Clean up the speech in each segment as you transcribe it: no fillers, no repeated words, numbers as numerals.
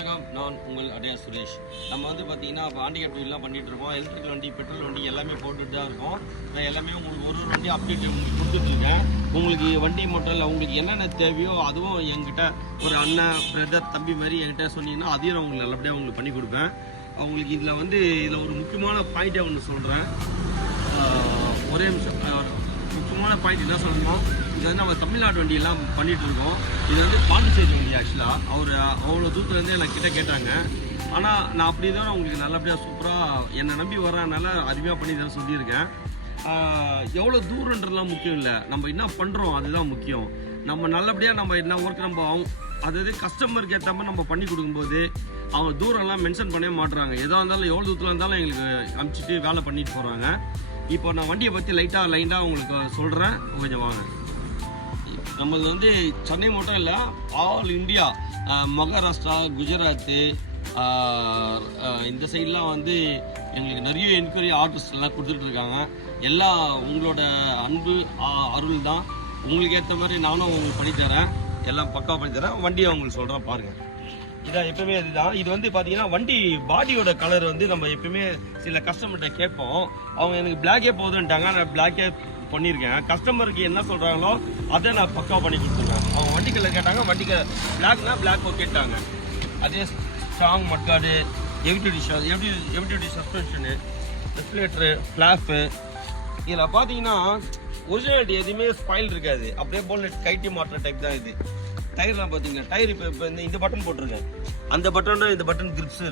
வணக்கம், நான் உங்கள் அடையார் சுரேஷ். நம்ம வந்து பார்த்தீங்கன்னா இப்போ ஹேண்டிகேப் டூலாம் பண்ணிகிட்டு இருக்கோம். எலக்ட்ரிக்கல் வண்டி, பெட்ரோல் வண்டி எல்லாமே போட்டுட்டு தான் இருக்கோம். நான் எல்லாமே உங்களுக்கு ஒரு வண்டி அப்டேட் உங்களுக்கு கொடுத்துட்ருக்கேன். உங்களுக்கு வண்டி மட்டும் இல்லை, உங்களுக்கு என்னென்ன தேவையோ அதுவும் என்கிட்ட ஒரு அண்ணன், பிரதர், தம்பி மாதிரி என்கிட்ட சொன்னீங்கன்னா அதையும் நான் உங்களுக்கு நல்லபடியாக உங்களுக்கு பண்ணி கொடுப்பேன். உங்களுக்கு இதில் ஒரு முக்கியமான பாயிண்ட்டை ஒன்று சொல்கிறேன். ஒரே நிமிஷம். முக்கியமான பாயிண்ட் என்ன சொல்லணும், இது வந்து நம்ம தமிழ்நாடு வண்டியெல்லாம் பண்ணிகிட்டு இருக்கோம். இது வந்து பாண்டிச்சேரி வண்டி. ஆக்சுவலாக அவ்வளோ தூரத்துலேருந்து எனக்கு கிட்ட கேட்டாங்க. ஆனால் நான் அப்படி தான் உங்களுக்கு நல்லபடியாக சூப்பராக என்னை நம்பி வரனால அருமையாக பண்ணி தான் சொல்லியிருக்கேன். எவ்வளோ தூரன்றதுலாம் முக்கியம் இல்லை, நம்ம என்ன பண்ணுறோம் அதுதான் முக்கியம். நம்ம நல்லபடியாக நம்ம என்ன ஒர்க் அதாவது கஸ்டமருக்கு ஏற்ற மாதிரி நம்ம பண்ணி கொடுக்கும்போது அவங்க தூரம்லாம் மென்ஷன் பண்ணவே மாட்டுறாங்க. எதாக இருந்தாலும் எவ்வளோ தூரத்தில் இருந்தாலும் எங்களுக்கு அனுப்பிச்சிட்டு வேலை பண்ணிட்டு போகிறாங்க. இப்போ நான் வண்டியை பற்றி லைட்டாக உங்களுக்கு சொல்கிறேன், கொஞ்சம் வாங்க. நம்மளது வந்து சென்னை மட்டும் இல்லை, ஆல் இந்தியா, மகாராஷ்டிரா, குஜராத்து, இந்த சைட்லாம் வந்து எங்களுக்கு நிறைய என்கொயரி ஆர்டர்ஸ் எல்லாம் கொடுத்துட்ருக்காங்க. எல்லாம் உங்களோட அன்பு அருள் தான். உங்களுக்கு ஏற்ற மாதிரி நானும் உங்களுக்கு பண்ணித்தரேன், எல்லாம் பக்காவாக பண்ணித்தரேன். வண்டியை உங்களுக்கு சொல்கிறேன் பாருங்கள். இதான் எப்பவுமே இதுதான். இது வந்து பார்த்தீங்கன்னா வண்டி பாடியோட கலர் வந்து நம்ம எப்பவுமே சில கஸ்டமர்கிட்ட கேட்போம். அவங்க எனக்கு பிளாக்கே போகுதுன்ட்டாங்க, நான் பிளாக்கே பண்ணியிருக்கேன். கஸ்டமருக்கு என்ன சொல்கிறாங்களோ அதை நான் பக்காவாக பண்ணி கொடுத்துருவேன். அவங்க வண்டி கலர் கேட்டாங்க, வண்டிக்கு பிளாக்னா பிளாக் கேட்டாங்க. அதே ஸ்ட்ராங் மட்காடு, எவிடியூட்டி சஸ்பென்ஷனு, ரெஃப்ரிஜரேட்டரு, ஃப்ளாப்பு, இதில் பார்த்தீங்கன்னா ஒரிஜினாலிட்டி எதுவுமே ஸ்பாயில் இருக்காது. அப்படியே போல் கைட்டி மாட்டுற டைப் தான் இது. டயர்லாம் பார்த்தீங்கன்னா டயர் இப்போ இந்த பட்டன் போட்டிருக்கேன், அந்த பட்டன் இந்த பட்டன் கிரிப்ஸ்.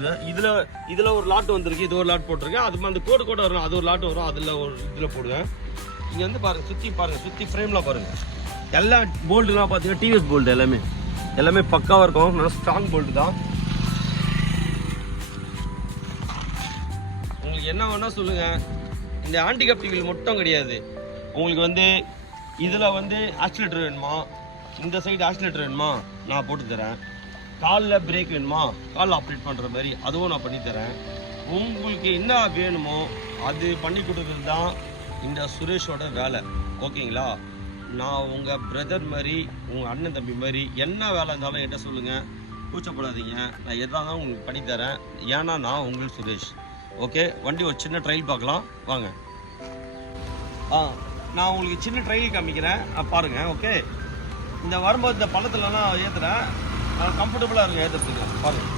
இதில் ஒரு லாட் வந்திருக்கு, இது ஒரு லாட் போட்டிருக்கேன். அது அந்த கோடு வரும், அது ஒரு லாட் வரும், அதில் ஒரு இதில் போடுவேன். இங்கே வந்து பாருங்கள், சுற்றி ஃப்ரேம்லாம் பாருங்கள். எல்லா போல்டுலாம் பார்த்தீங்கன்னா டிவிஎஸ் போல்டு எல்லாமே பக்காவாக இருக்கும். நல்லா ஸ்ட்ராங் போல்டு தான். உங்களுக்கு என்ன வேணால் சொல்லுங்கள். இந்த ஹேண்டிகேப் டிவியில் மட்டும் கிடையாது, உங்களுக்கு வந்து இதில் வந்து ஆக்சிலேட்டர் வேணுமா, இந்த சைடு ஆக்சிலேட்டர் வேணுமா, நான் போட்டு தரேன். காலில் பிரேக் வேணுமா, காலில் ஆப்ரேட் பண்ணுற மாதிரி அதுவும் நான் பண்ணித்தரேன். உங்களுக்கு என்ன வேணுமோ அது பண்ணி கொடுக்குறது தான் இந்த சுரேஷோட வேலை. ஓகேங்களா? நான் உங்கள் பிரதர் மாதிரி, உங்கள் அண்ணன் தம்பி மாதிரி, என்ன வேலை இருந்தாலும் என்கிட்ட சொல்லுங்கள், கூச்சப்படாதீங்க. நான் எதாக தான் உங்களுக்கு பண்ணித்தரேன். ஏன்னா நான் உங்கள் சுரேஷ். ஓகே, வண்டி ஒரு சின்ன ட்ரையல் பார்க்கலாம் வாங்க. நான் உங்களுக்கு சின்ன ட்ரையல் காமிக்கிறேன், பாருங்கள். ஓகே, இந்த வரும்போது இந்த பள்ளத்துலலாம் ஏற்றுறேன், கம்ஃபர்டபுளாக இருக்கும் ஏற்றுறதுக்கு. பாருங்கள்.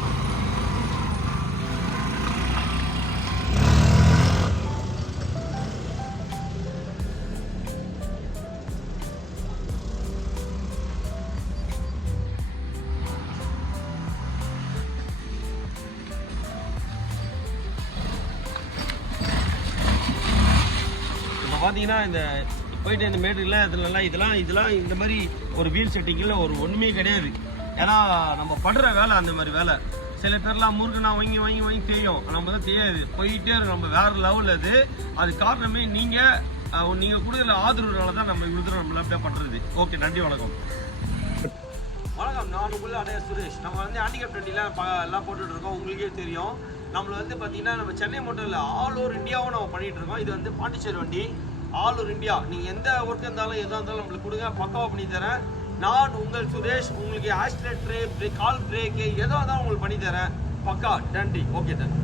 இப்போ பார்த்தீங்கன்னா இந்த போயிட்டு இந்த மேட்டுல இதெல்லாம் இந்த மாதிரி ஒரு வீல் செட்டிங்கில் ஒன்றுமே கிடையாது. ஏன்னா நம்ம படுற வேலை அந்த மாதிரி வேலை. சில பேர்லாம் முருகனா வாங்கி தெரியும், நம்ம தான் தெரியாது, போயிட்டே இருக்கும். நம்ம வேற லெவலில் அது காரணமே நீங்கள் கொடுக்குற ஆதரவுனால தான் நம்ம இவ்வளோ தூரம் நம்மள அப்படியே பண்ணுறது. ஓகே, நன்றி, வணக்கம். வணக்கம், நான் உள்ள அடையார் சுரேஷ். நம்ம வந்து ஹேண்டிகேப் வண்டிலாம் எல்லாம் போட்டுட்டு இருக்கோம். உங்களுக்கே தெரியும், நம்மள வந்து பார்த்தீங்கன்னா நம்ம சென்னை மட்டும் இல்லை, ஆல் ஓவர் இந்தியாவும் நம்ம பண்ணிகிட்டு இருக்கோம். இது வந்து பாண்டிச்சேரி வண்டி, ஆல் ஓவர் இந்தியா. நீங்கள் எந்த ஒர்க் இருந்தாலும் எதாக இருந்தாலும் நம்மளுக்கு கொடுங்க, பக்காவாக பண்ணி தரேன். நான் உங்கள் சுரேஷ். உங்களுக்கு ஆக்சிலேட்டரு, கால் பிரேக்கு எதாக இருந்தாலும் உங்களுக்கு பண்ணி தரேன், பக்கா. நன்றி. ஓகே தான்.